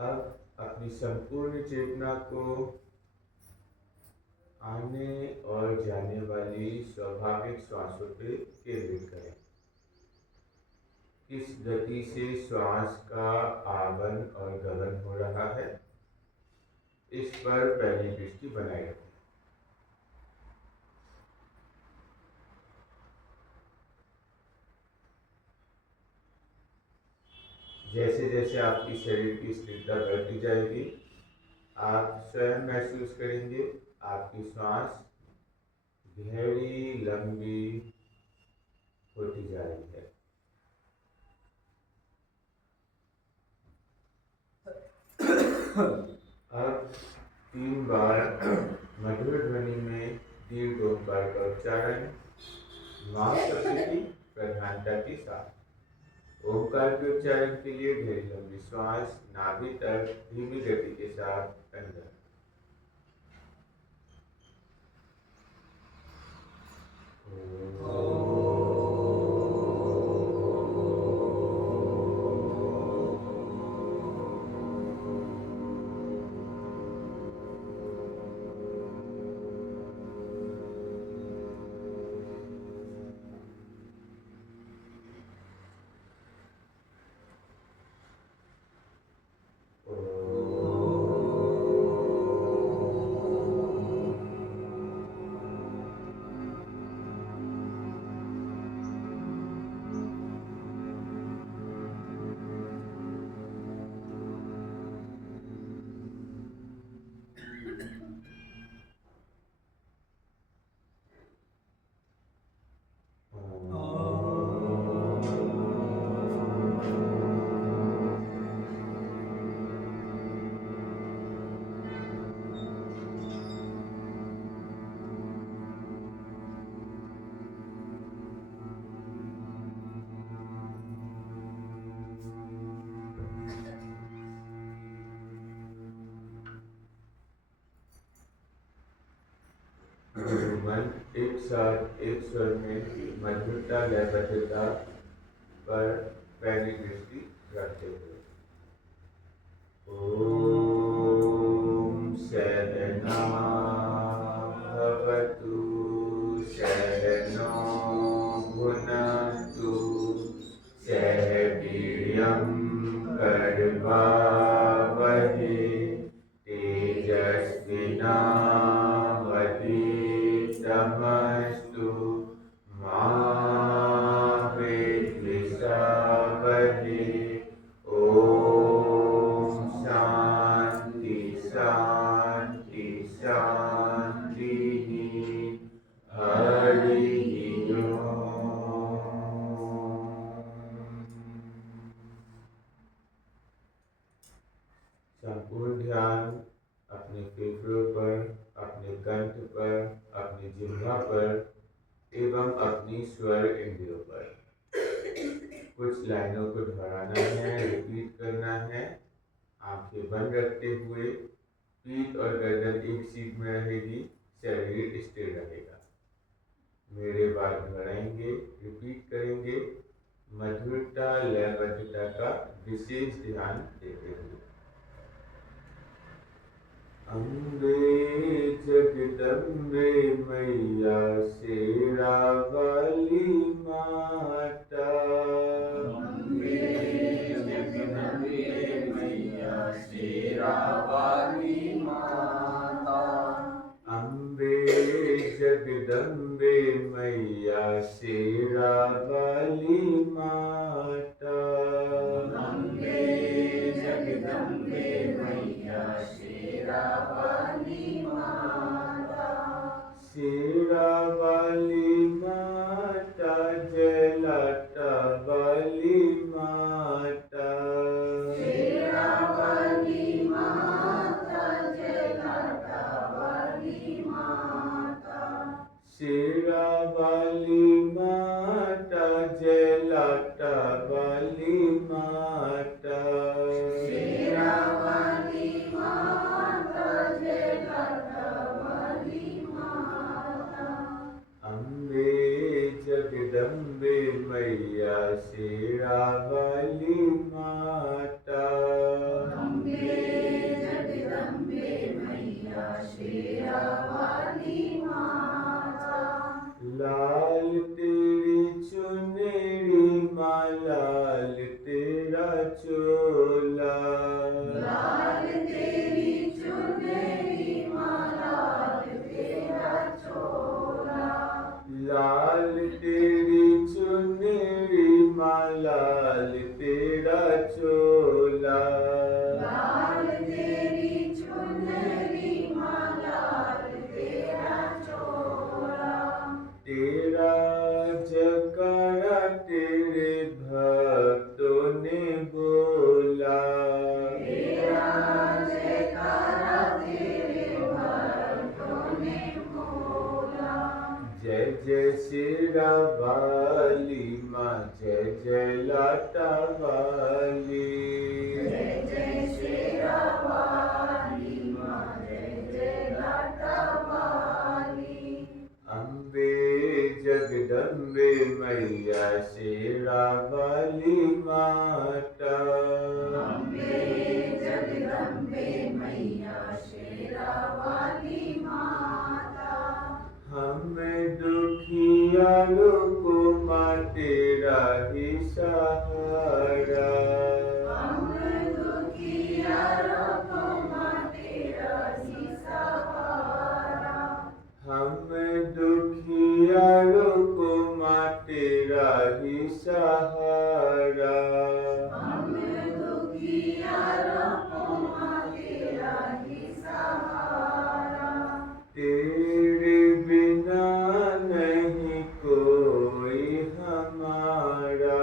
अब अपनी संपूर्ण चेतना को आने और जाने वाली स्वाभाविक श्वासों पे केंद्रित करें। किस गति से श्वास का आगमन और गमन हो रहा है, इस पर पहली दृष्टि बनाए रखें। जैसे जैसे आपकी शरीर की स्थिरता बढ़ती जाएगी, आप स्वयं महसूस करेंगे आपकी श्वास गहरी लंबी होती जा रही है। अब 3 बार मधुर ध्वनि में दीर्घ ओंकार का उच्चारण मांसपेशी की प्रधानता के साथ। ओंकार के उच्चारण के लिए गहरी लंबी श्वास नाभि तक धीमी गति के साथ अंदर। मन एक साथ एक स्वर में मधुरता लयबद्धता पर पहली दृष्टि रखते हुए ओम सहना भवतु सहनो भुनक्तु सह वीर्यं कर्वावहै तेजस्विनावधीतमस्तु मा विद्विषावहै। ओम शांति शांति शांति। हरि संपूर्ण ध्यान अपने फेफड़ों पर, अपने कंठ पर, अपनी जिह्वा पर एवं अपनी स्वर इंद्रियों पर। कुछ लाइनों को दोहराना है, रिपीट करना है। आंखें बंद रखते हुए पीठ और गर्दन एक सीध में रहेगी, शरीर स्थिर रहेगा। मेरे बाद दोहराएंगे, रिपीट करेंगे, मधुरता लयबद्धता का विशेष ध्यान देते हुए। अम्बे जगदम्बे मैया शेरा वाली माता। अम्बे जगदम्बे मैया शेरा वाली माता। अम्बे जगदम्बे मैया शेरा वाली माता। अम्बे जगदम्बे मैया शेरा वाली माता। शेरा वाली माता जलाटा वाली माता। शेरा वाली माता जलाटा वाली माता। शेरा वाली माता जलाटा वाली माता। शेरा वाली माता जलाटा वाली माता। अम्बे जगदम्बे मैया शेरा वाली माता। अम्बे जयकारा तेरे भक्तों ने बोला। तेरा जयकारा तेरे भक्तों ने बोला। जय जय शेरा वाली माँ, जय जय लाटा वाली। जय जय शेरा वाली माँ, जय जय लाटा वाली। अम्बे जगदम्बे मैया शेरा वाली माता। अम्बे जगदम्बे मैया शेरा वाली माता। हम दुखियारों को माँ तेरा ही सहारा। हम दुखियारों को माँ तेरा ही सहारा। हम दुखियारों को माँ तेरा ही सहारा। हम दुखियारों को माँ तेरा ही सहारा। तेरे बिना नहीं कोई हमारा।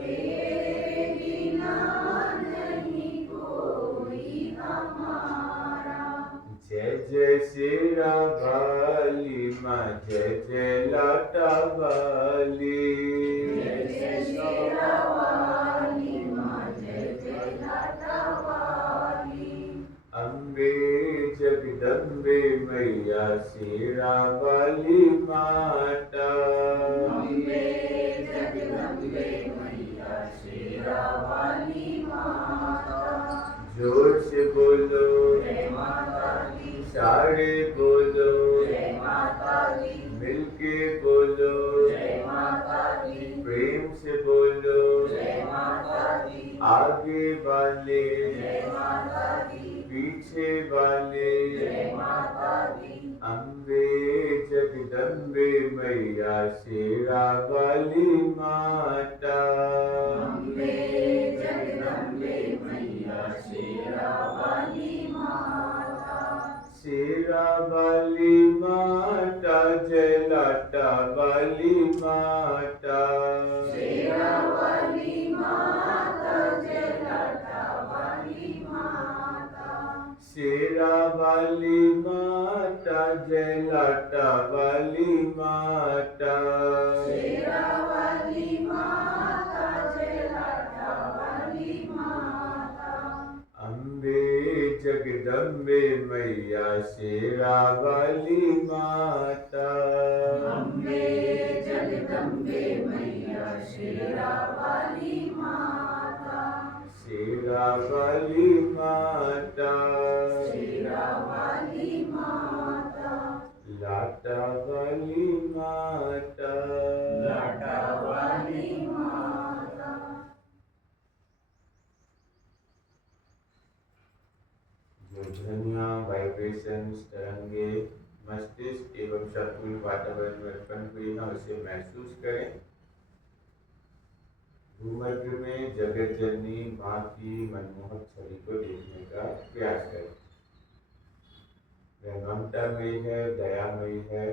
तेरे बिना नहीं कोई हमारा। जय जय शेरा वाली माँ, जय जय लाटा वाली। जय जय शेरा वाली माँ, जय जय लाटा वाली। अम्बे जगदम्बे मैया शेरा वाली माता। अम्बे जगदम्बे मैया शेरा वाली माता। जोर से बोलो जय माता दी, सारे बोलो, जय माता दी, मिलके बोलो, जय माता दी, प्रेम से बोलो, जय माता दी, आगे वाले जय माता दी, पीछे वाले। जय माता दी। अम्बे जगदम्बे मैया शेरा वाली माता। अम्बे जगदम्बे मैया शेरा वाली माता। शेरा वाली माता, जय लाटा वाली माता। शेरा वाली माता, जय लाटा वाली माता। शेरा वाली माता, जय लाटा वाली माता। शेरा वाली माता, जय लाटा वाली माता। अम्बे जगदम्बे मैया शेरा वाली माता। अम्बे जगदम्बे मैया शेरा वाली माता। शेरा वाली माता, शेरा वाली माता। लाटा वाली माता। लाटा वाली माता। जो ध्वनियाँ, वाइब्रेशंस, तरंगे मस्तिष्क एवं संपूर्ण वातावरण में उत्पन्न हुई हैं उसे महसूस करें। भूमध्य में जगत जननी माँ की मनमोहक छवि को देखने का प्रयास करें। वह ममतामयी है, दयामयी है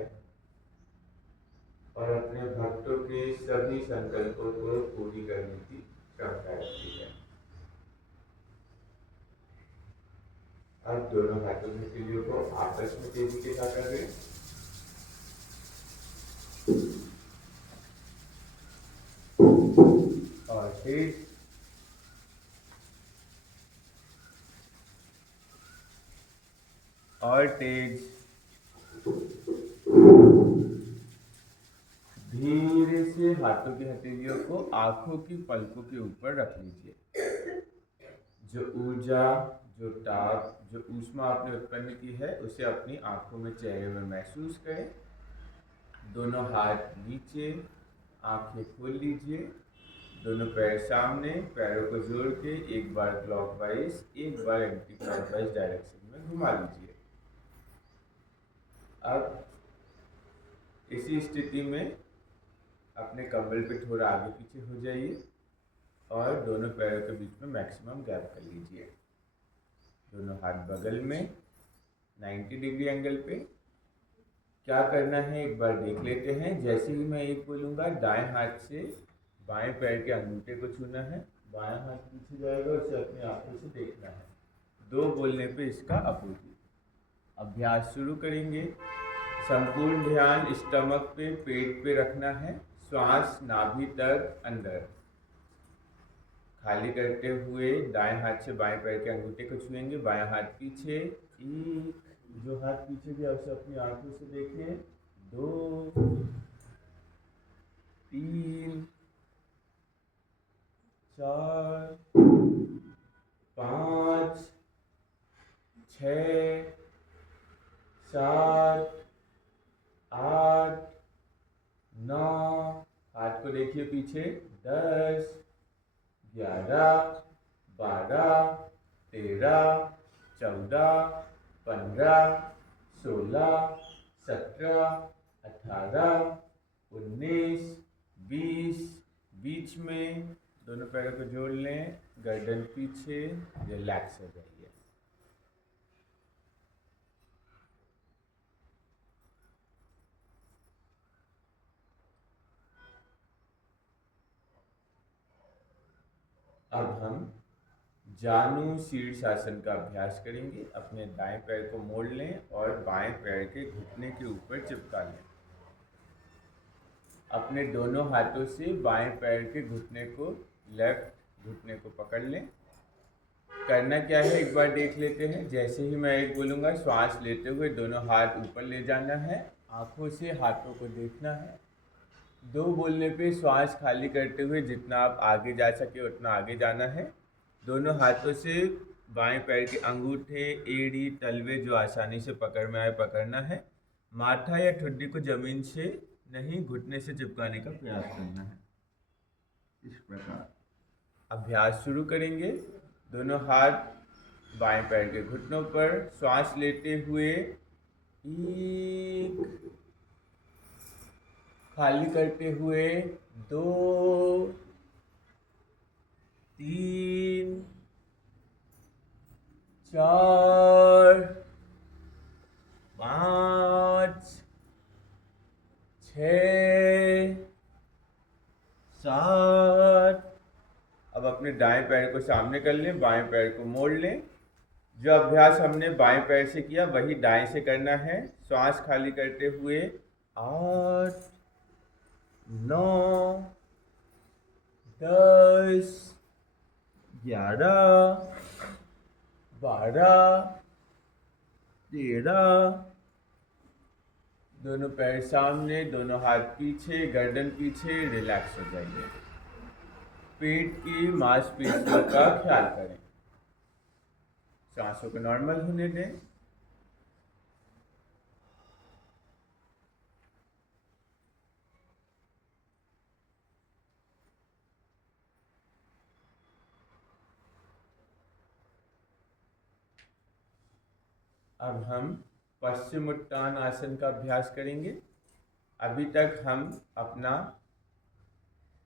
और अपने भक्तों के सभी संकल्पों को पूरी करने की क्षमता रखती है। अब दोनों हाथों की हथेलियों को आपस में तेजी के साथ कर दें। और तेज और तेज। धीरे से हाथों की हथेलियों को आंखों की पलकों के ऊपर रख लीजिए। जो ऊर्जा, जो ताप, जो ऊष्मा आपने उत्पन्न की है उसे अपनी आंखों में, चेहरे में महसूस करें। दोनों हाथ नीचे, आंखें खोल लीजिए। दोनों पैर सामने, पैरों को जोड़ के एक बार क्लॉकवाइज, एक बार एंटी क्लॉकवाइज डायरेक्शन में घुमा लीजिए। अब इसी स्थिति में अपने कंबल पे थोड़ा आगे पीछे हो जाइए और दोनों पैरों के बीच में मैक्सिमम गैप कर लीजिए। दोनों हाथ बगल में 90 डिग्री एंगल पे। क्या करना है एक बार देख लेते हैं। जैसे ही मैं एक बोलूँगा दाएं हाथ से बाएं पैर के अंगूठे को छूना है, बायां हाथ पीछे जाएगा, उसे अपनी आंखों से देखना है। दो बोलने पे इसका अपोजिट। अभ्यास शुरू करेंगे। संपूर्ण ध्यान स्टमक पे, पेट पे रखना है। श्वास नाभि तक अंदर। खाली करते हुए दाएं हाथ से बाएं पैर के अंगूठे को छुएंगे, बायां हाथ पीछे। एक, जो हाथ पीछे गया उसे अपनी आंखों से देखें। 2, 3, 4, 5, 6, 7, 8, 9, हाथ को देखिए पीछे। 10, 11, 12, 13, 14, 15, 16, 17, 18, 19, 20। बीच में दोनों पैरों को जोड़ लें, गर्दन पीछे, रिलैक्स हो जाइए। अब हम जानु शीर्षासन का अभ्यास करेंगे। अपने दाएं पैर को मोड़ लें और बाएं पैर के घुटने के ऊपर चिपका लें। अपने दोनों हाथों से बाएं पैर के घुटने को, लेफ्ट घुटने को पकड़ लें। करना क्या है एक बार देख लेते हैं। जैसे ही मैं एक बोलूँगा, श्वास लेते हुए दोनों हाथ ऊपर ले जाना है, आंखों से हाथों को देखना है। 2 बोलने पे श्वास खाली करते हुए जितना आप आगे जा सके उतना आगे जाना है। दोनों हाथों से बाएं पैर के अंगूठे, एड़ी, तलवे जो आसानी से पकड़ में आए पकड़ना है। माथा या ठुड्डी को जमीन से नहीं, घुटने से चिपकाने का प्रयास करना है। इस प्रकार अभ्यास शुरू करेंगे। दोनों हाथ बाएं पैर के घुटनों पर, श्वास लेते हुए 1, खाली करते हुए 2, 3, 4, 5, 6, 7। अब अपने दाएं पैर को सामने कर लें, बाएं पैर को मोड़ लें। जो अभ्यास हमने बाएं पैर से किया वही दाएं से करना है। श्वास खाली करते हुए 8, 9, 10, 11, 12, 13। दोनों पैर सामने, दोनों हाथ पीछे, गर्दन पीछे, रिलैक्स हो जाइए। पेट की मांसपेशियों का ख्याल करें। सांसों को नॉर्मल होने दें। अब हम पश्चिमोत्तान आसन का अभ्यास करेंगे। अभी तक हम अपना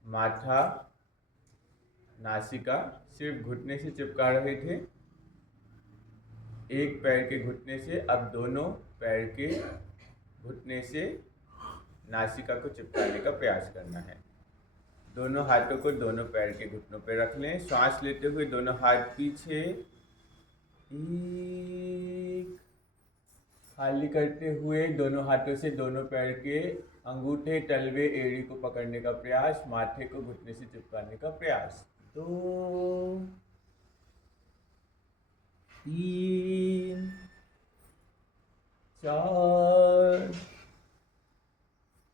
माथा, नासिका सिर्फ घुटने से चिपका रहे थे। एक पैर के घुटने से अब दोनों पैर के घुटने से नासिका को चिपकाने का प्रयास करना है। दोनों हाथों को दोनों पैर के घुटनों पर रख लें। श्वास लेते हुए दोनों हाथ पीछे, 1, खाली करते हुए दोनों हाथों से दोनों पैर के अंगूठे, तलवे, एड़ी को पकड़ने का प्रयास, माथे को घुटने से चिपकाने का प्रयास। 2, 3, 4,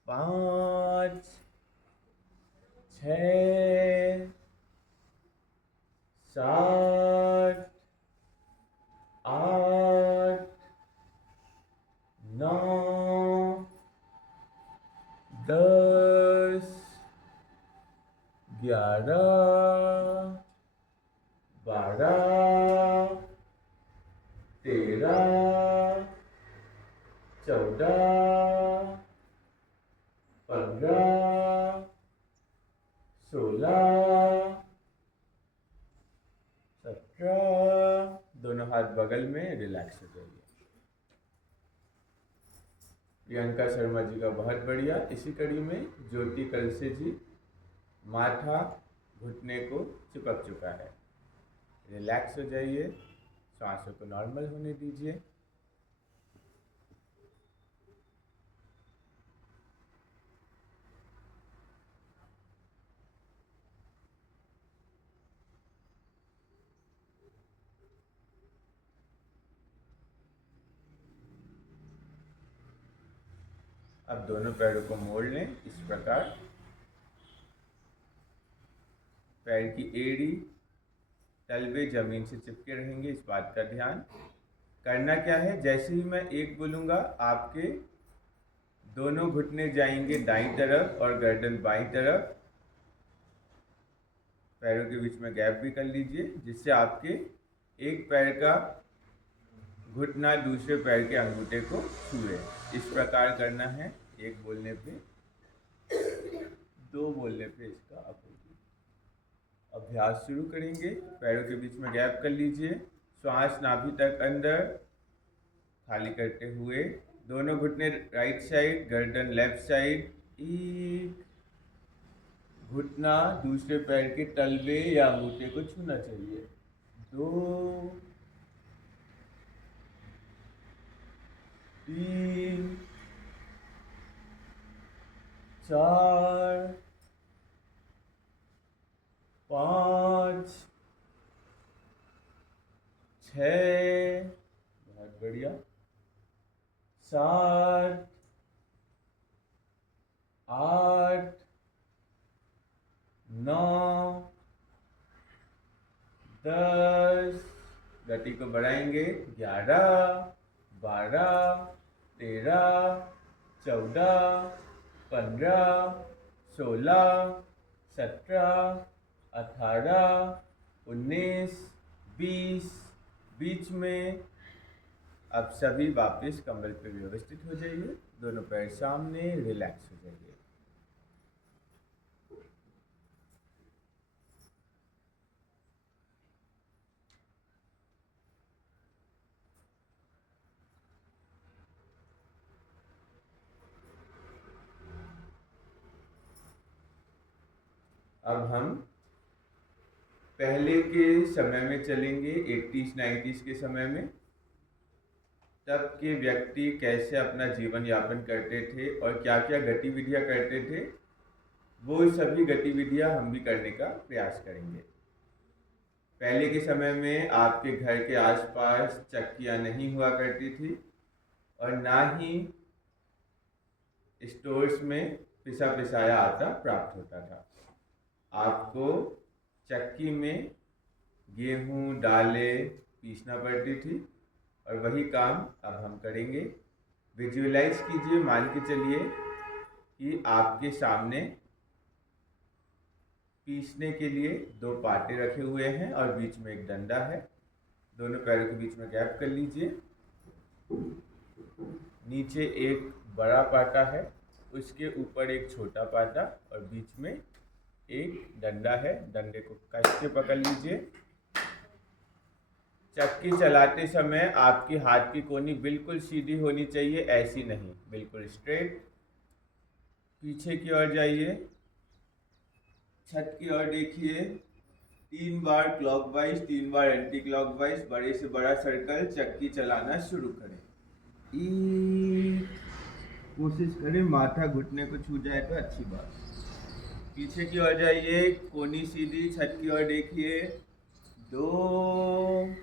5, 6, 7, 8, 9, 10, 11, 12, 13, 14, 15, 16, 17। दोनों हाथ बगल में, रिलैक्स हो जाइए। प्रियंका शर्मा जी का बहुत बढ़िया। इसी कड़ी में ज्योति कलसे जी, माथा घुटने को चिपक चुका है। रिलैक्स हो जाइए, सांसों को नॉर्मल होने दीजिए। अब दोनों पैरों को मोड़ लें इस प्रकार। पैर की एड़ी तलवे जमीन से चिपके रहेंगे, इस बात का ध्यान। करना क्या है, जैसे ही मैं एक बोलूँगा आपके दोनों घुटने जाएंगे दाईं तरफ और गर्दन बाईं तरफ। पैरों के बीच में गैप भी कर लीजिए, जिससे आपके एक पैर का घुटना दूसरे पैर के अंगूठे को छुए। इस प्रकार करना है। एक बोलने पे, दो बोलने पे इसका अभ्यास शुरू करेंगे। पैरों के बीच में गैप कर लीजिए, श्वास नाभि तक अंदर खाली करते हुए, दोनों घुटने राइट साइड, गर्दन लेफ्ट साइड। एक घुटना दूसरे पैर के तलवे या अंगूठे को छूना चाहिए। दो, तीन, चार, पाँच, छः, बहुत बढ़िया, सात, आठ, 9, 10, गति को बढ़ाएंगे, 11, 12, 13, 14, 15, 16, 17, 18, 19, 20। बीच में अब सभी वापस कमर पे व्यवस्थित हो जाइए, दोनों पैर सामने, रिलैक्स हो जाइए। अब हम पहले के समय में चलेंगे, 80s 90s के समय में। तब के व्यक्ति कैसे अपना जीवन यापन करते थे और क्या क्या गतिविधियां करते थे, वो सभी गतिविधियां हम भी करने का प्रयास करेंगे। पहले के समय में आपके घर के आसपास चक्कियां नहीं हुआ करती थी और ना ही स्टोर्स में पिसा पिसाया आटा प्राप्त होता था। आपको चक्की में गेहूं दालें पीसना पड़ती थी और वही काम अब हम करेंगे। विजुअलाइज कीजिए, मान के चलिए कि आपके सामने पीसने के लिए दो पाटे रखे हुए हैं और बीच में एक डंडा है। दोनों पैरों के बीच में गैप कर लीजिए। नीचे एक बड़ा पाटा है, उसके ऊपर एक छोटा पाटा और बीच में एक डंडा है। डंडे को कस के पकड़ लीजिए। चक्की चलाते समय आपकी हाथ की कोनी बिल्कुल सीधी होनी चाहिए, ऐसी नहीं, बिल्कुल स्ट्रेट। पीछे की ओर जाइए, छत की ओर देखिए, 3 बार क्लॉकवाइज 3 बार एंटी क्लॉकवाइज बड़े से बड़ा सर्कल चक्की चलाना शुरू करें। कोशिश करें माथा घुटने को छू जाए तो अच्छी बात। पीछे की ओर जाइए, कोनी सीधी, छत की ओर देखिए। 2,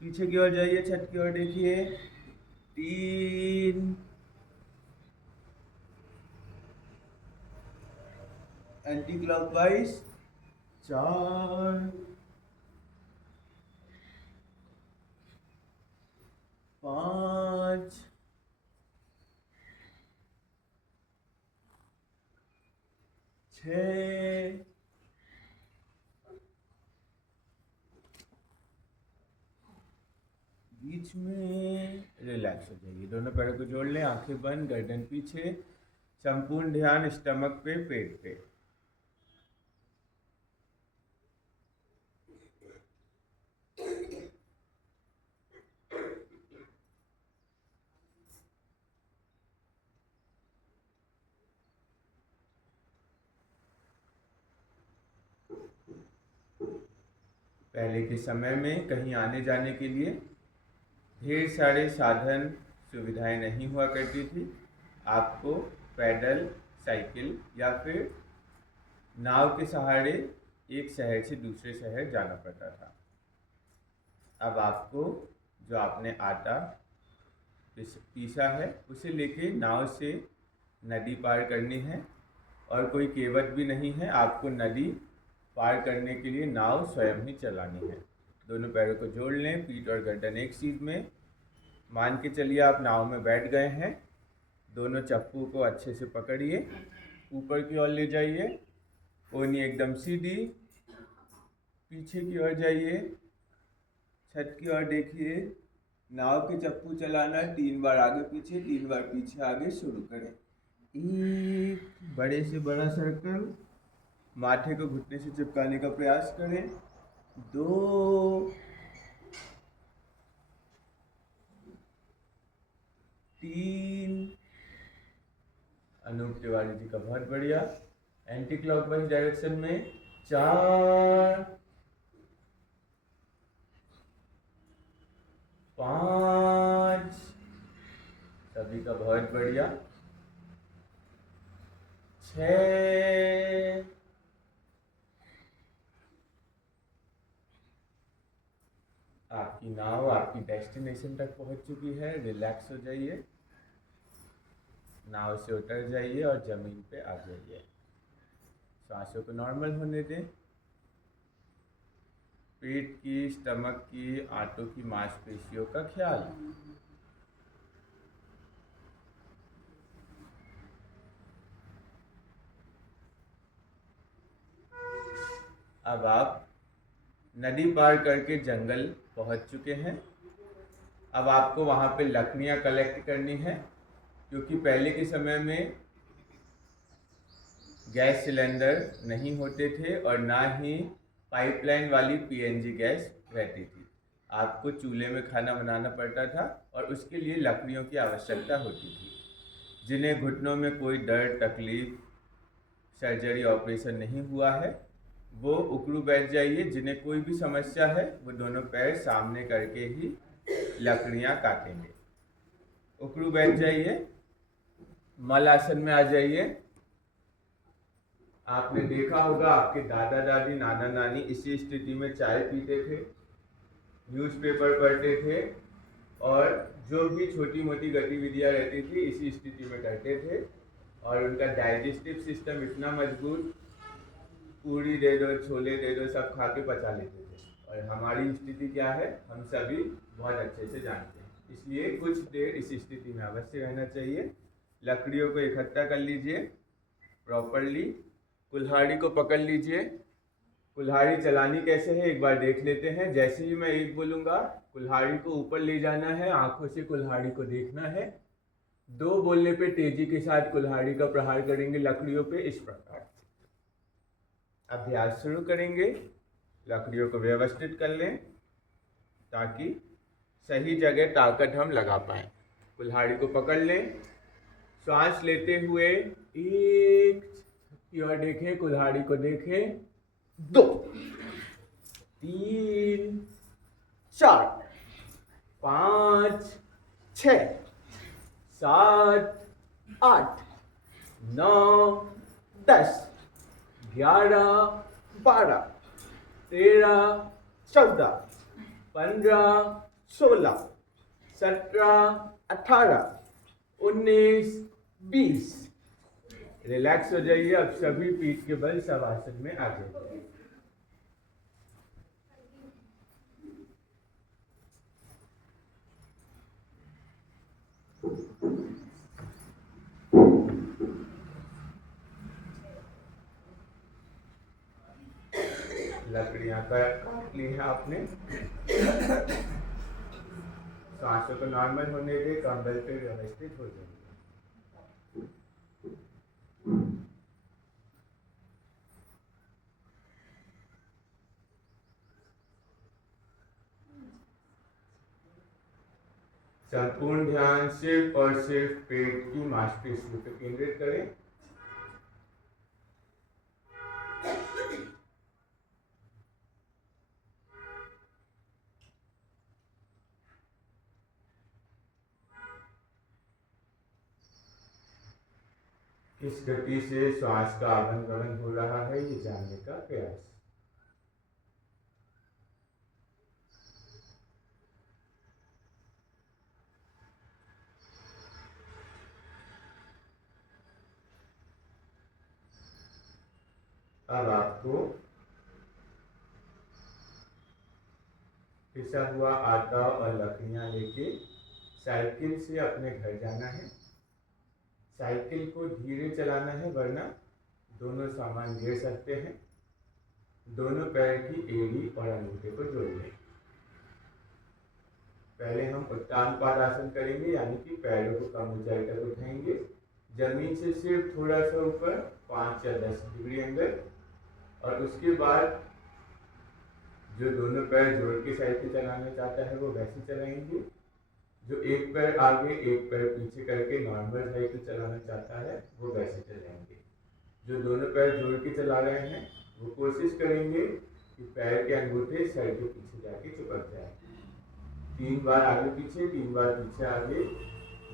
पीछे की ओर जाइए, छत की ओर देखिए। 3, एंटी क्लॉकवाइज। 4, 5, 6, बीच में रिलैक्स हो जाइए। दोनों पैरों को जोड़ लें, आंखें बंद, गर्दन पीछे, संपूर्ण ध्यान स्टमक पे, पेट पे। पहले के समय में कहीं आने जाने के लिए ढेर सारे साधन सुविधाएं नहीं हुआ करती थी। आपको पैदल, साइकिल या फिर नाव के सहारे एक शहर से दूसरे शहर जाना पड़ता था। अब आपको जो आपने आटा पीसा है उसे लेके नाव से नदी पार करनी है और कोई केवट भी नहीं है। आपको नदी पार करने के लिए नाव स्वयं ही चलानी है। दोनों पैरों को जोड़ लें, पीठ और गर्दन एक सीध में। मान के चलिए आप नाव में बैठ गए हैं। दोनों चप्पू को अच्छे से पकड़िए, ऊपर की ओर ले जाइए, कोहनी एकदम सीधी, पीछे की ओर जाइए, छत की ओर देखिए। नाव के चप्पू चलाना 3 बार आगे पीछे, 3 बार पीछे आगे शुरू करें। एक बड़े से बड़ा सर्कल, माथे को घुटने से चिपकाने का प्रयास करें। 2, 3, अनूप तिवारी जी का बहुत बढ़िया, एंटी क्लॉकवाइज डायरेक्शन में 4, 5, सभी का बहुत बढ़िया, 6, आपकी नाव आपकी डेस्टिनेशन तक पहुंच चुकी है। रिलैक्स हो जाइए, नाव से उतर जाइए और ज़मीन पे आ जाइए। सांसों को नॉर्मल होने दें। पेट की, स्टमक की, आंतों की मांसपेशियों का ख्याल। अब आप नदी पार करके जंगल पहुंच चुके हैं। अब आपको वहाँ पे लकड़ियाँ कलेक्ट करनी है, क्योंकि पहले के समय में गैस सिलेंडर नहीं होते थे और ना ही पाइपलाइन वाली पीएनजी गैस रहती थी। आपको चूल्हे में खाना बनाना पड़ता था और उसके लिए लकड़ियों की आवश्यकता होती थी। जिन्हें घुटनों में कोई दर्द, तकलीफ, सर्जरी, ऑपरेशन नहीं हुआ है, वो उकड़ू बैठ जाइए। जिन्हें कोई भी समस्या है वो दोनों पैर सामने करके ही लकड़ियाँ काटेंगे। उकड़ू बैठ जाइए, मल आसन में आ जाइए। आपने देखा होगा आपके दादा दादी, नाना नानी इसी स्थिति में चाय पीते थे, न्यूज़पेपर पढ़ते थे और जो भी छोटी मोटी गतिविधियां रहती थी इसी स्थिति में करते थे। और उनका डाइजेस्टिव सिस्टम इतना मजबूत, पूरी दे दो, छोले दे दो, सब खा के पचा लेते थे। और हमारी स्थिति क्या है हम सभी बहुत अच्छे से जानते हैं। इसलिए कुछ देर इस स्थिति में अवश्य रहना चाहिए। लकड़ियों को इकट्ठा कर लीजिए प्रॉपरली। कुल्हाड़ी को पकड़ लीजिए। कुल्हाड़ी चलानी कैसे है एक बार देख लेते हैं। जैसे ही मैं 1 बोलूँगा कुल्हाड़ी को ऊपर ले जाना है, आंखों से कुल्हाड़ी को देखना है। 2 बोलने पे तेजी के साथ कुल्हाड़ी का प्रहार करेंगे लकड़ियों पे, इस प्रकार। अभ्यास शुरू करेंगे। लकड़ियों को व्यवस्थित कर लें ताकि सही जगह ताकत हम लगा पाएँ। कुल्हाड़ी को पकड़ लें, सांस लेते हुए 1 की ओर देखें, कुल्हाड़ी को देखें, 2, 3, 4, 5, 6, 7, 8, 9, 10, 11, 12, 13, 14, 15, 16, 17, 18, 19, 20। रिलैक्स हो जाइए। अब सभी पीठ के बल शवासन में आ जाइए। लकड़ियां काट ली हैं आपने। सांसों को नॉर्मल होने दे, कंबल पे व्यवस्थित हो जाए। संपूर्ण ध्यान सिर्फ और सिर्फ पेट की मांसपेशियों पर केंद्रित करें। किस गति से श्वास का आगमन गमन हो रहा है, ये जानने का प्रयास। अब आपको पिसा हुआ आटा और लकड़ियां लेके साइकिल से अपने घर जाना है। साइकिल को धीरे चलाना है, वरना दोनों सामान गिर सकते हैं। दोनों पैर की एड़ी और अंगूठे को जोड़ लें। पहले हम उत्तान पादासन करेंगे, यानी कि पैरों को कम ऊंचाई तक उठाएंगे, जमीन से सिर्फ थोड़ा सा ऊपर 5 या 10 डिग्री अंदर। और उसके बाद जो दोनों पैर जोड़ के साइकिल चलाना चाहता है वो वैसे चलाएंगे। जो एक पैर आगे एक पैर पीछे करके नॉर्मल साइकिल चलाना चाहता है वो वैसे चलाएंगे। जो दोनों पैर जोड़ के चला रहे हैं वो कोशिश करेंगे कि पैर के अंगूठे सर के पीछे जाके चिपक जाए। 3 बार आगे पीछे, 3 बार पीछे आगे,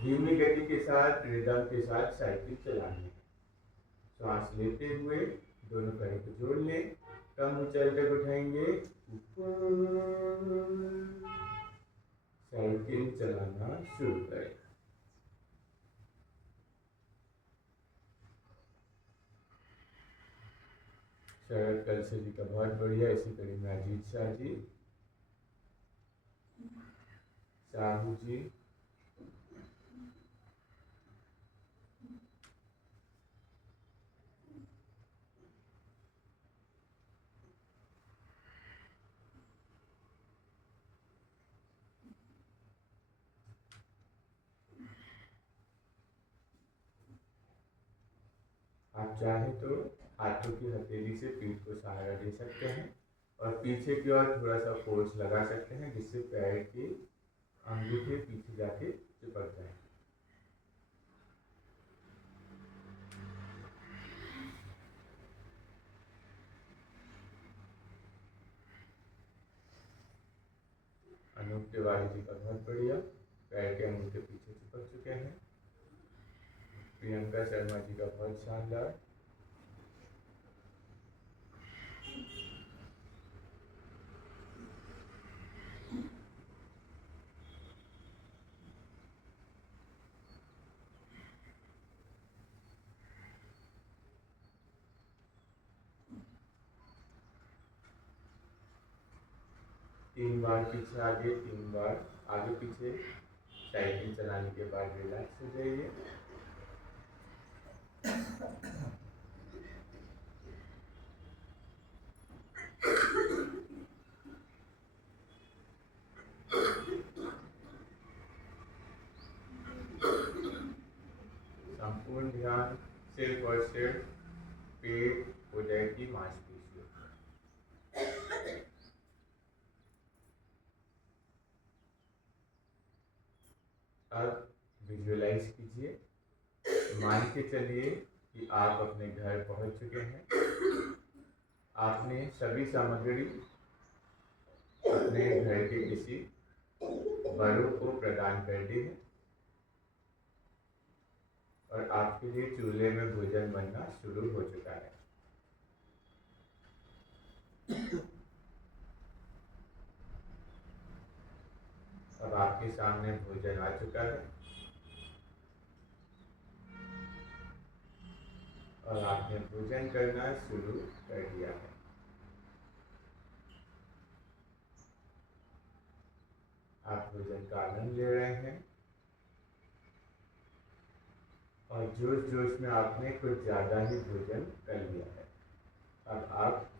धीमी गति के साथ, रिदम के साथ साइकिल चलानी है। श्वास लेते हुए दोनों पैरों को जोड़ लें, कम ऊंचाई तक उठाएंगे, साइकिल चलाना शुरू करें। शरद कलसे जी का बहुत बढ़िया। इसी कड़ी में अजीत शाह जी, साहू जी, आप चाहें तो हाथों की हथेली से पीठ को सहारा दे सकते हैं और पीछे की ओर थोड़ा सा फोर्स लगा सकते हैं, जिससे पैर के अंगूठे पीछे जाके चिपक जाए। अनूप तिवारी जी का बहुत बढ़िया। पैर के अंगूठे पीछे चिपक चुके हैं। प्रियंका शर्मा जी का बहुत शानदार। तीन बार पीछे आगे, 3 बार आगे पीछे। साइकिल चलाने के बाद रिलैक्स हो जाइए। संपूर्ण ध्यान सिर्फ और सिर्फ पेट, उदर की मांसपेशियों पर। अब विजुअलाइज कीजिए, मान के चलिए कि आप अपने घर पहुंच चुके हैं। आपने सभी सामग्री अपने घर के किसी बड़ों को प्रदान कर दी है और आपके लिए चूल्हे में भोजन बनना शुरू हो चुका है। अब आपके सामने भोजन आ चुका है और आपने भोजन करना शुरू कर दिया है। आप भोजन का आनंद ले रहे हैं और जोश जोश में आपने कुछ ज़्यादा ही भोजन कर लिया है। अब आप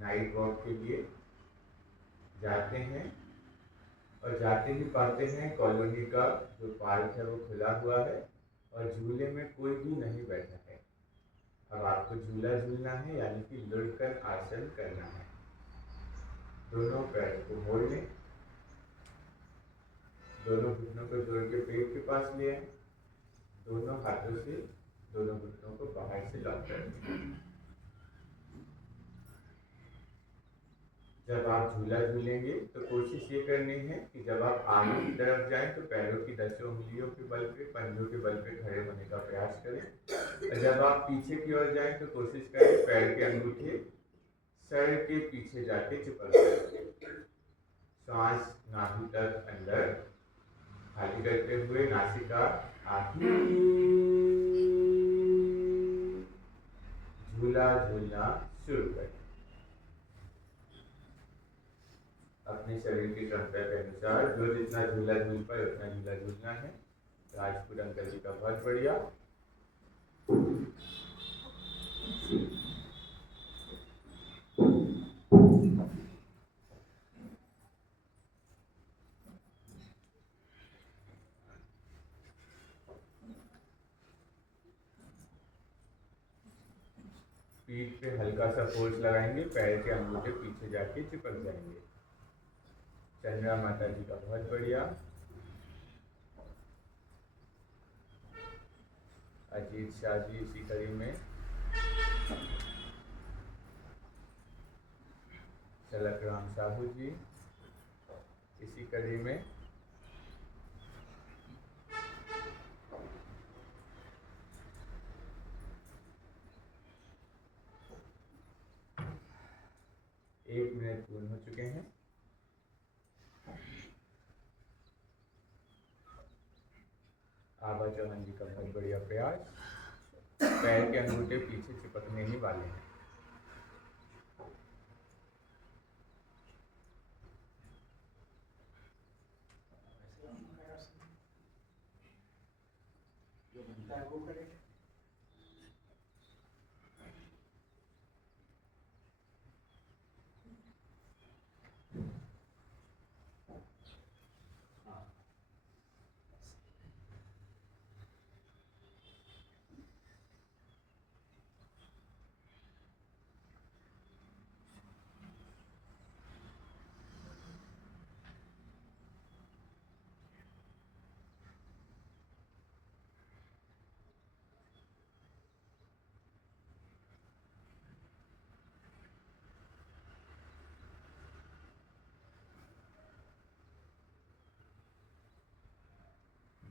नाइट वॉक के लिए जाते हैं और जाते ही पाते हैं कॉलोनी का जो पार्क है वो खुला हुआ है और झूले में कोई भी नहीं बैठा है। अब आपको झूला झूलना है, यानी कि लुढ़कन आसन करना है। दोनों पैर को मोड़ लें, दोनों घुटनों को जोड़ के पेट के पास ले आए, दोनों हाथों से दोनों घुटनों को बाहर से लॉक कर दें। जब आप झूला झूलेंगे तो कोशिश ये करनी है कि जब आप आगे की तरफ जाएं तो पैरों की 10 उंगलियों के बल पे, पंजों के बल पे खड़े होने का प्रयास करें। और जब आप पीछे की ओर जाएं तो कोशिश करें पैर के अंगूठे सर के पीछे जाके चिपक जाए। सांस नाभि तक अंदर खाली करते हुए नासिका आखिरी झूला झूलना शुरू करें। अपने शरीर की क्षमता के अनुसार जो जितना झूला झूल पाए उतना झूला झूलना है। राजपूत अंकल जी का बहुत बढ़िया। पीठ पे हल्का सा फोर्स लगाएंगे, पैर के अंगूठे पीछे जाके चिपक जाएंगे। चंद्रा माता जी का बहुत बढ़िया। अजीत शाह जी इसी कड़ी में। चलक राम साहू जी इसी कड़ी में। एक मिनट पूर्ण हो चुके हैं। आभा चौहान जी का बहुत बढ़िया प्रयास। पैर के अंगूठे पीछे चिपकने ही वाले हैं।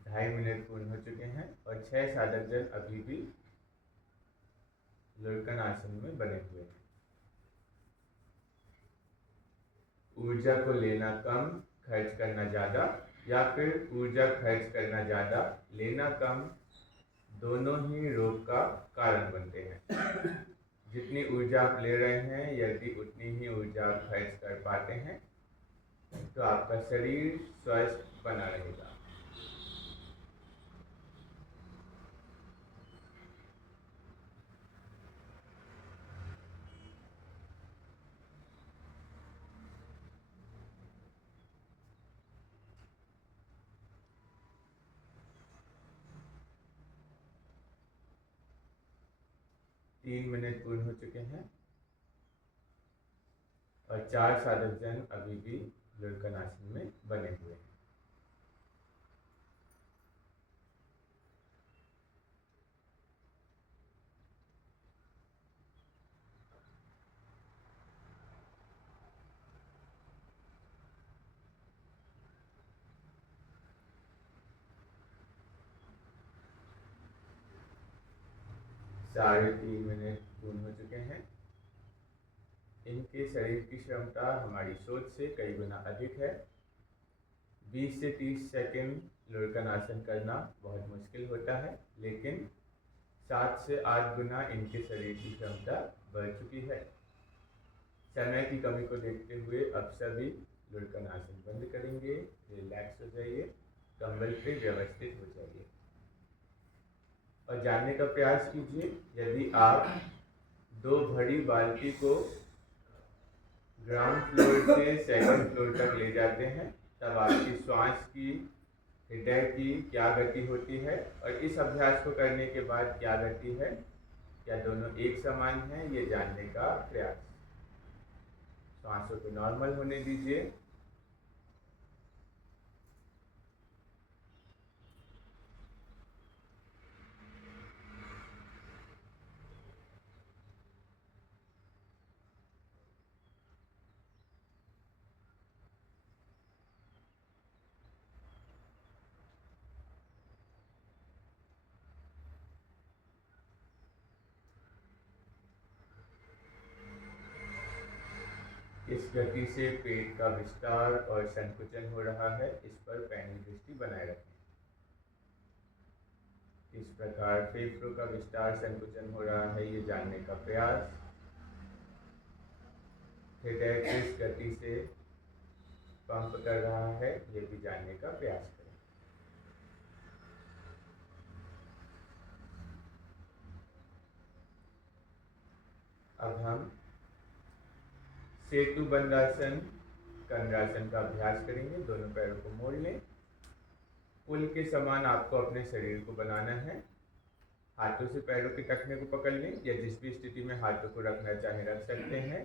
ढाई मिनट पूर्ण हो चुके हैं और 6 साधक जन अभी भी लुढ़कन आसन में बने हुए हैं। ऊर्जा को लेना कम, खर्च करना ज़्यादा, या फिर ऊर्जा खर्च करना ज़्यादा, लेना कम, दोनों ही रोग का कारण बनते हैं। जितनी ऊर्जा आप ले रहे हैं यदि उतनी ही ऊर्जा आप खर्च कर पाते हैं तो आपका शरीर स्वस्थ बना रहेगा। तीन मिनट पूर्ण हो चुके हैं और 4 साधक जन अभी भी लुढ़कन आसन में बने हुए हैं। साढ़े 3 मिनट पूर्ण हो चुके हैं। इनके शरीर की क्षमता हमारी सोच से कई गुना अधिक है। 20 से 30 सेकंड लुढ़कन आसन करना बहुत मुश्किल होता है, लेकिन 7 से 8 गुना इनके शरीर की क्षमता बढ़ चुकी है। समय की कमी को देखते हुए अब सभी लुढ़कन आसन बंद करेंगे। रिलैक्स हो जाइए, कंबल पे व्यवस्थित हो जाइए और जानने का प्रयास कीजिए। यदि आप 2 बड़ी बाल्टी को ग्राउंड फ्लोर से सेकंड फ्लोर तक ले जाते हैं तब आपकी श्वास की, हृदय की क्या गति होती है और इस अभ्यास को करने के बाद क्या गति है, क्या दोनों एक समान है, ये जानने का प्रयास। श्वासों को नॉर्मल होने दीजिए। इस गति से पेट का विस्तार और संकुचन हो रहा है, इस पर पैनी दृष्टि बनाए रखें। इस प्रकार फेफड़ों का विस्तार संकुचन हो रहा है, ये जानने का प्रयास। हृदय किस गति से पंप कर रहा है, ये भी जानने का प्रयास करें। अब हम सेतु बंधासन कंद्रासन का अभ्यास करेंगे। दोनों पैरों को मोड़ लें। पुल के समान आपको अपने शरीर को बनाना है। हाथों से पैरों के टखने को पकड़ लें, या जिस भी स्थिति में हाथों को रखना चाहे रख सकते हैं।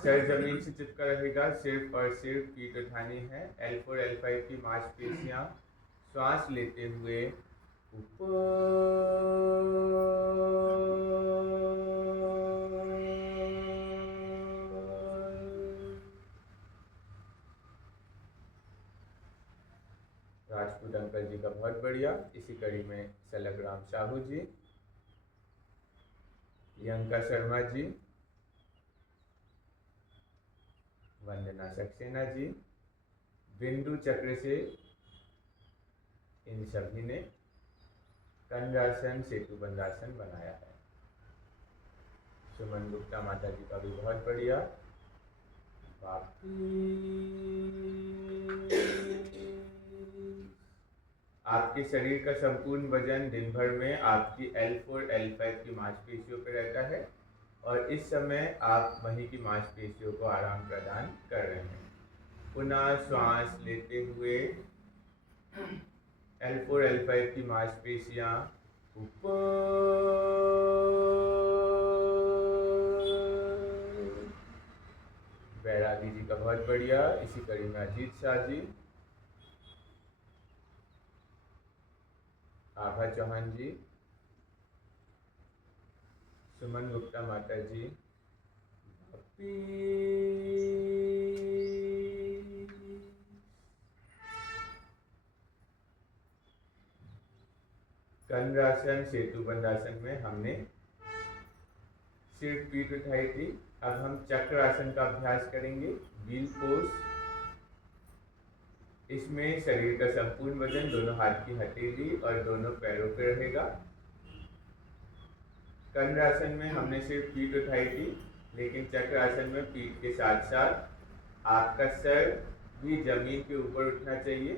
सर जमीन से चिपका रहेगा, सिर्फ और सिर्फ पीठ उठानी है। L4 L5 की मांसपेशियां श्वास लेते हुए ऊपर राजपूत अंकल जी का बहुत बढ़िया। इसी कड़ी में सलग्राम साहू जी, प्रियंका शर्मा जी, वंदना सक्सेना जी, बिंदु चक्र से इन सभी ने कंद्रासन सेतु बंधासन बनाया है। सुमन गुप्ता माता जी का भी बहुत बढ़िया। आपके शरीर का संपूर्ण वजन दिन भर में आपकी L4 L5 की मांसपेशियों पर रहता है, और इस समय आप वहीं की मांसपेशियों को आराम प्रदान कर रहे हैं। पुनः श्वास लेते हुए L4 L5 की मांसपेशियां ऊपर, बैरागी जी का बहुत बढ़िया। इसी कड़ी में अजीत शाह जी, आभा चौहान जी, सुमन गुप्ता माता जी, कंद्रासन सेतु बंधासन में हमने सिर्फ पीठ उठाई थी। अब हम चक्रासन का अभ्यास करेंगे, व्हील पोज। इसमें शरीर का संपूर्ण वजन दोनों हाथ की हथेली और दोनों पैरों पर रहेगा। कंद्रासन में हमने सिर्फ पीठ उठाई थी, लेकिन चक्रासन में पीठ के साथ साथ आपका सर भी जमीन के ऊपर उठना चाहिए,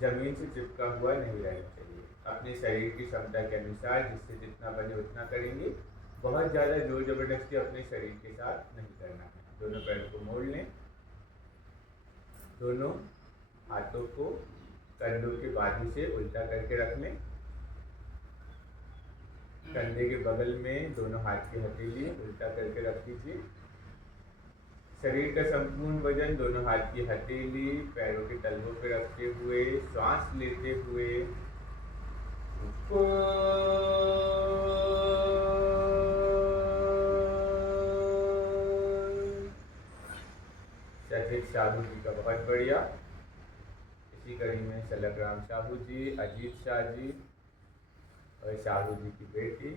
जमीन से चिपका हुआ नहीं रहना चाहिए। अपने शरीर की क्षमता के अनुसार जिससे जितना बने उतना करेंगे। बहुत ज़्यादा जोर जबरदस्ती अपने शरीर के साथ नहीं करना है। दोनों पैरों को मोड़ लें, दोनों हाथों को कंधों के बाजू से उल्टा करके रख लें। कंधे के बगल में दोनों हाथ की हथेली उल्टा करके रख दीजिए। शरीर का संपूर्ण वजन दोनों हाथ की हथेली पैरों के तलवों पर रखते हुए श्वास लेते हुए सचित साहू जी का बहुत बढ़िया। इसी कड़ी में सलग्राम साहू जी, अजीत शाह जी और साहू जी की बेटी।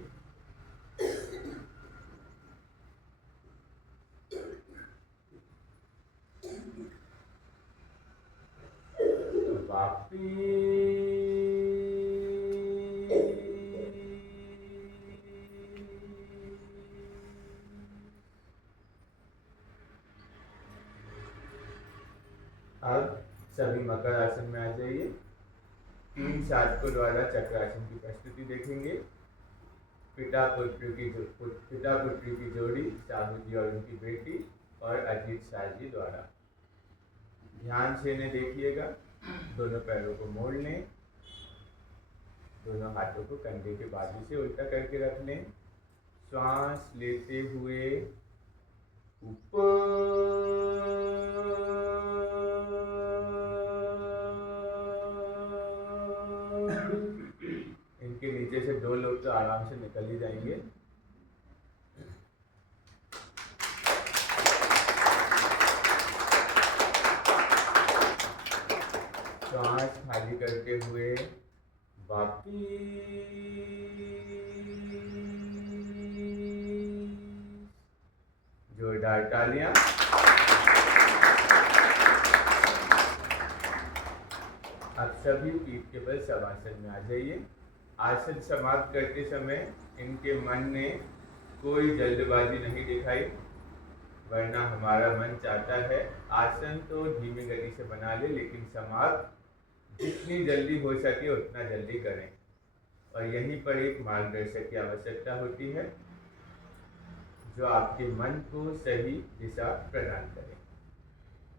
अब सभी मकर आसन में आ जाइए। 3 साधकों द्वारा चक्रासन की प्रस्तुति देखेंगे। पिता पुत्री की जोड़ी साहू जी और उनकी बेटी और अजीत शाह जी द्वारा। ध्यान से इन्हें देखिएगा। दोनों पैरों को मोड़ लें, दोनों हाथों को कंधे के बाजू से उल्टा करके रख लें। श्वास लेते हुए ऊपर, इनके नीचे से 2 लोग तो आराम से निकल ही जाएंगे। श्वास खाली करते हुए वापिस जोरदार तालियां। आप सभी पीठ के बल शवासन में आ जाइए। आसन समाप्त करते समय इनके मन ने कोई जल्दबाजी नहीं दिखाई, वरना हमारा मन चाहता है आसन तो धीमी गति से बना ले, लेकिन समाप्त जितनी जल्दी हो सके उतना जल्दी करें। और यहीं पर एक मार्गदर्शक की आवश्यकता होती है जो आपके मन को सही दिशा प्रदान करे।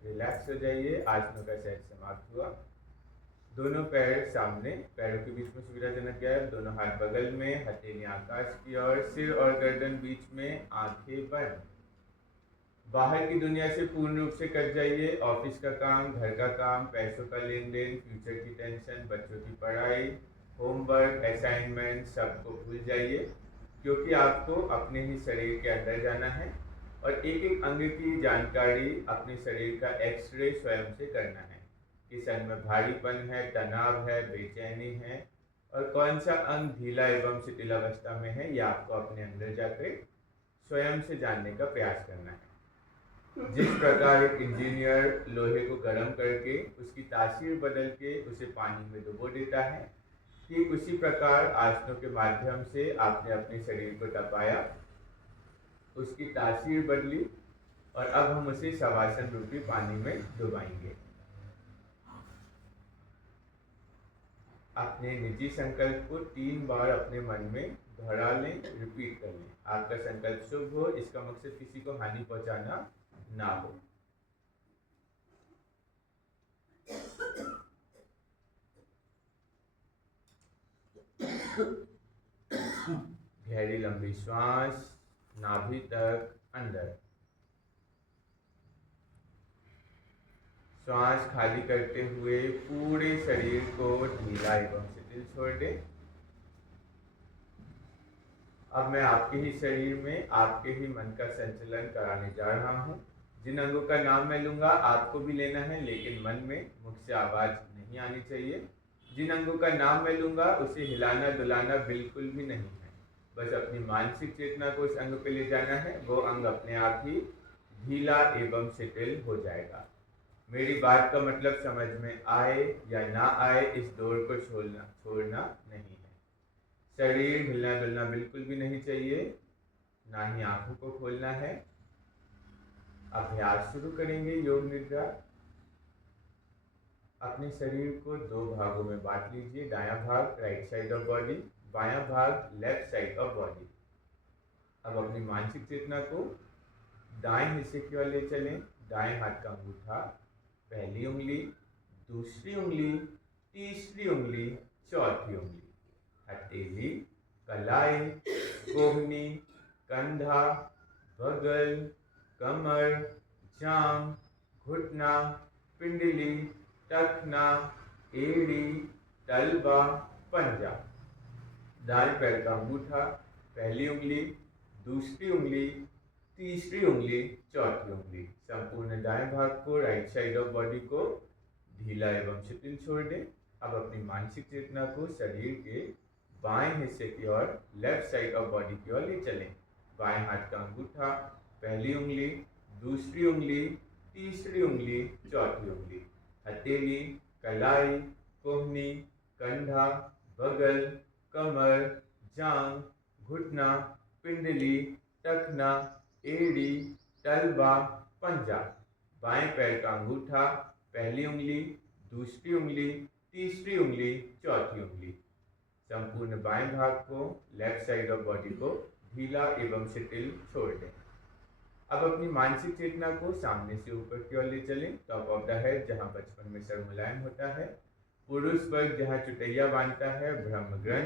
रिलैक्स हो जाइए। आसनों का सेट समाप्त हुआ। दोनों पैर सामने, पैरों के बीच में सुविधाजनक गैप, दोनों हाथ बगल में, हथेली आकाश की ओर, सिर और गर्दन बीच में, आंखें बंद। बाहर की दुनिया से पूर्ण रूप से कट जाइए। ऑफिस का काम, घर का काम, पैसों का लेन देन, फ्यूचर की टेंशन, बच्चों की पढ़ाई, होमवर्क, असाइनमेंट, सबको भूल जाइए, क्योंकि आपको अपने ही शरीर के अंदर जाना है और एक एक अंग की जानकारी अपने शरीर का एक्सरे स्वयं से करना है। किस अंग में भारीपन है, तनाव है, बेचैनी है और कौन सा अंग ढीला एवं शिथिल अवस्था में है, यह आपको अपने अंदर जाकर स्वयं से जानने का प्रयास करना है। जिस प्रकार एक इंजीनियर लोहे को गर्म करके उसकी तासीर बदल के उसे पानी में डुबो देता है, ठीक उसी प्रकार आसनों के माध्यम से आपने अपने शरीर को तपाया, उसकी तासीर बदली और अब हम उसे शवासन रूपी पानी में डुबाएंगे। अपने निजी संकल्प को 3 बार अपने मन में दोहरा लें, रिपीट कर लें। आपका संकल्प शुभ हो, इसका मकसद किसी को हानि पहुंचाना ना हो। गहरी लंबी श्वास नाभि तक अंदर। श्वास खाली करते हुए पूरे शरीर को ढीला एवं शिथिल छोड़ दें। अब मैं आपके ही शरीर में आपके ही मन का संचलन कराने जा रहा हूँ। जिन अंगों का नाम मैं लूंगा आपको भी लेना है, लेकिन मन में मुख से आवाज नहीं आनी चाहिए। जिन अंगों का नाम मैं लूंगा उसे हिलाना डुलाना बिल्कुल भी नहीं है, बस अपनी मानसिक चेतना को उस अंग पे ले जाना है। वो अंग अपने आप ही ढीला एवं शिथिल हो जाएगा। मेरी बात का मतलब समझ में आए या ना आए, इस दौर को छोड़ना नहीं है। शरीर हिलना डुलना बिल्कुल भी नहीं चाहिए, ना ही आंखों को खोलना है। अभ्यास शुरू करेंगे योग निद्रा। अपने शरीर को 2 भागों में बांट लीजिए। दायां भाग राइट साइड ऑफ बॉडी, बायां भाग लेफ्ट साइड ऑफ बॉडी। अब अपनी मानसिक चेतना को दाएं हिस्से की ओर ले चलें। दाएं हाथ का अंगूठा, पहली उंगली, दूसरी उंगली, तीसरी उंगली, चौथी उंगली, हथेली, कलाई, कोहनी, कंधा, बगल, कमर, जांघ, घुटना, पिंडली, टखना, एड़ी, तलवा, पंजा। दाएं पैर का अंगूठा, पहली उंगली, दूसरी उंगली, तीसरी उंगली, चौथी उंगली। संपूर्ण दाएं भाग को राइट साइड ऑफ बॉडी को ढीला एवं शिथिल छोड़ दें। अब अपनी मानसिक चेतना को शरीर के बाएं हिस्से की ओर लेफ्ट साइड ऑफ बॉडी की ओर ले चलें। बाएं हाथ का अंगूठा, पहली उंगली, दूसरी उंगली, तीसरी उंगली, चौथी उंगली, हथेली, कलाई, कोहनी, कंधा, बगल, कमर, जांघ, घुटना, पिंडली, टखना, एड़ी, तलवा, पंजा। बाएं पैर का अंगूठा, पहली उंगली, दूसरी उंगली, तीसरी उंगली, चौथी उंगली। संपूर्ण बाएं भाग को लेफ्ट साइड ऑफ बॉडी को ढीला एवं शिथिल छोड़ दें। अब अपनी मानसिक चेतना को सामने से ऊपर की ओर ले चलें। टॉप ऑफ द हेड, जहां बचपन में सर मुलायम होता है, पुरुष वर्ग जहां चुटैया बांधता है, ब्रह्म ग्रंथ